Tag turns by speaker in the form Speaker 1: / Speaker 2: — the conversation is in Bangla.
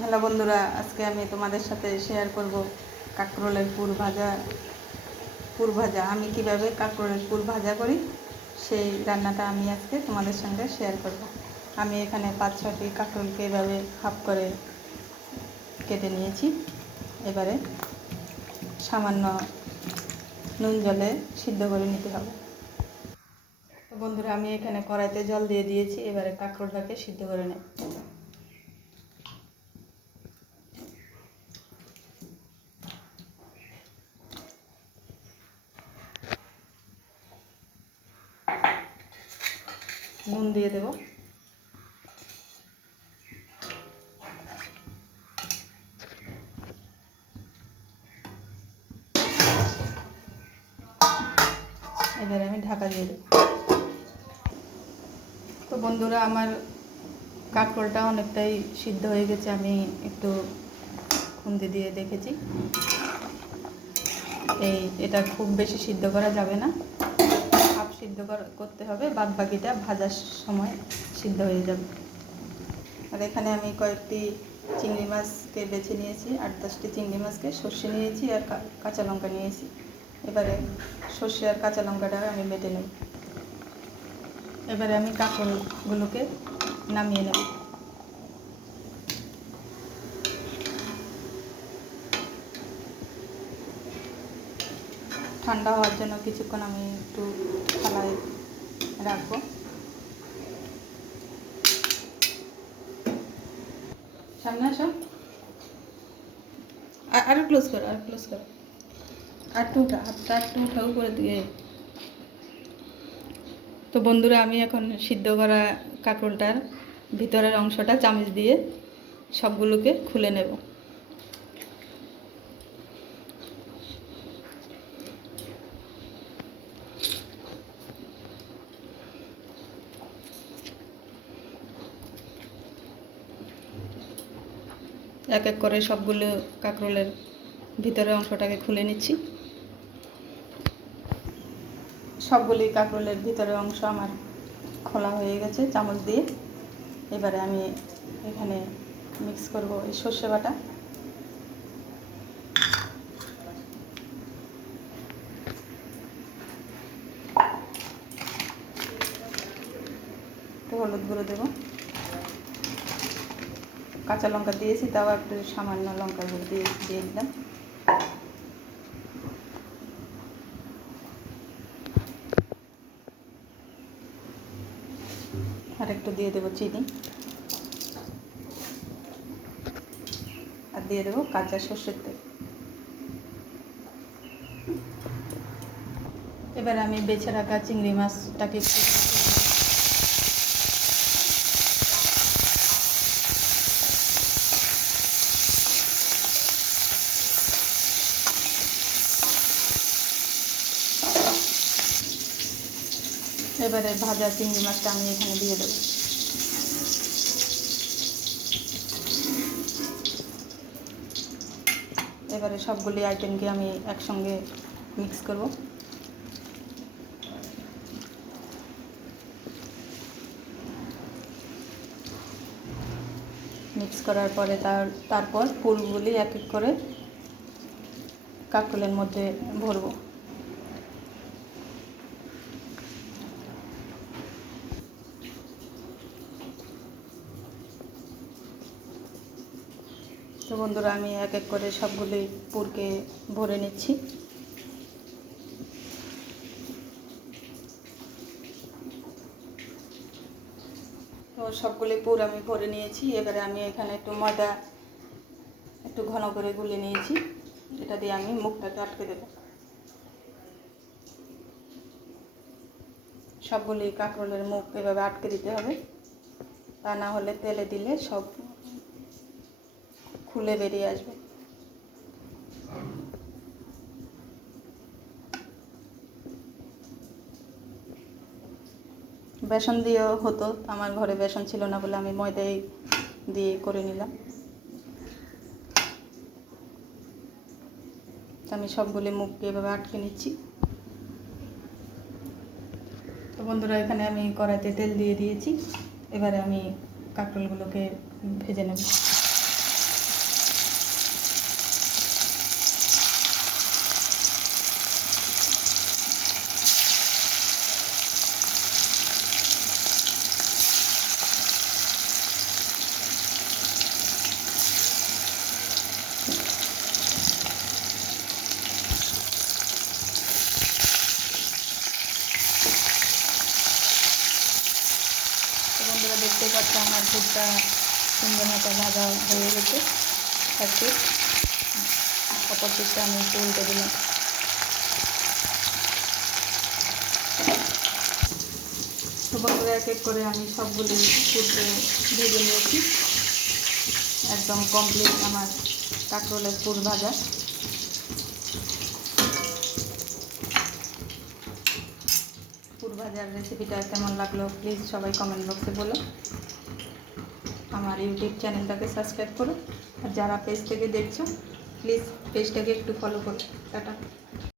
Speaker 1: হ্যালো বন্ধুরা, আজকে আমি তোমাদের সাথে শেয়ার করব কাঁকরোলের পুর ভাজা পুর ভাজা। আমি কীভাবে কাঁকরোলের পুর ভাজা করি, সেই রান্নাটা আমি আজকে তোমাদের সঙ্গে শেয়ার করব। আমি এখানে পাঁচ ছটি কাঁকরোলকে এভাবে হাফ করে কেটে নিয়েছি। এবারে সামান্য নুন জলে সিদ্ধ করে নিতে হবে। তো বন্ধুরা, আমি এখানে কড়াইতে জল দিয়ে দিয়েছি, এবারে কাঁকরোলটাকে সিদ্ধ করে নেব। নুন দিয়ে দেব। এবারে আমি ঢাকা দিয়ে দেব। তো বন্ধুরা, আমার কাঁকরোলটা অনেকটাই সিদ্ধ হয়ে গেছে, আমি একটু খুন্তি দিয়ে দেখেছি। এই, এটা খুব বেশি সিদ্ধ করা যাবে না। করতে হবে বাদ বাকিটা ভাজার সময় সিদ্ধ হয়ে যাবে। আর এখানে আমি কয়েকটি চিংড়ি মাছকে বেছে নিয়েছি, আট দশটি চিংড়ি মাছকে, সর্ষে নিয়েছি আর কাঁচা লঙ্কা নিয়েছি। এবারে সর্ষে আর কাঁচা লঙ্কাটা আমি বেটে নেব। এবারে আমি কাঁকড়গুলোকে নামিয়ে নেব। ঠান্ডা হওয়ার জন্য কিছুক্ষণ আমি একটু থালায় রাখব। সামনে আসো। আর- আরও ক্লোজ করো, আর ক্লোজ করো। আর টু উঠা হাতটা একটু উঠা উপরে দিয়ে তো বন্ধুরা, আমি এখন সিদ্ধ করা কাঁকরোলটার ভিতরের অংশটা চামচ দিয়ে সবগুলোকে খুলে নেব। এক এক করে সবগুলো কাঁকরোলের ভিতরের অংশটাকে খুলে নিচ্ছি। সবগুলি কাঁকরোলের ভিতরের অংশ আমার খোলা হয়ে গেছে চামচ দিয়ে। এবারে আমি এখানে মিক্স করব এই সর্ষে বাটা। হলুদ গুঁড়ো দেবো। কাঁচা লঙ্কা দিয়েছি, তাও একটু সামান্য লঙ্কা গুঁড়ো দিয়ে দিয়ে দিলাম। আর একটু দিয়ে দেবো চিনি। আর দিয়ে দেবো কাঁচা সর্ষের তেল। এবার আমি বেছে রাখা চিংড়ি মাছটাকে একটু এবারে ভাজা চিংড়ি মাছটা আমি এখানে দিয়ে দেবো। এবারে সবগুলি আইটেমকে আমি একসঙ্গে মিক্স করব। মিক্স করার পরে তার তারপর ফুলগুলি এক এক করে কাকলের মধ্যে ভরবো। তো বন্ধুরা, আমি এক এক করে সবগুলি পুরকে ভরে নিচ্ছি। তো সবগুলি পুর আমি ভরে নিয়েছি। এবারে আমি এখানে একটু ময়দা, একটু ঘন করে গুলে নিয়েছি। এটা দিয়ে আমি মুখটাকে আটকে দেব। সবগুলি কাঁকরোলের মুখ এভাবে আটকে দিতে হবে। তা না হলে তেলে দিলে সব খুলে বেরিয়ে আসবে। বেসন দিয়েও হতো, আমার ঘরে বেসন ছিল না বলে আমি ময়দাই দিয়ে করে নিলাম। আমি সবগুলি মুখকে এভাবে আটকে নিচ্ছি। তো বন্ধুরা, এখানে আমি কড়াইতে তেল দিয়ে দিয়েছি। এবারে আমি কাঁকরোলগুলোকে ভেজে নেব। পুরটা সুন্দর মতো ভাজা হয়ে গেছে। এক অপর পিঠটা আমি একটু উল্টে দিলাম। এক এক করে আমি সবগুলি পুরকে ভেজে নিয়েছি। একদম কমপ্লিট আমার কাঁকরোলের পুর ভাজা। ভাজার রেসিপিটা কেমন লাগল? প্লিজ সবাই কমেন্ট বক্সে বলো। আমার ইউটিউব চ্যানেলটাকে সাবস্ক্রাইব করো। আর যারা পেজ থেকে দেখছ প্লিজ পেজটাকে একটু ফলো করো। টাটা।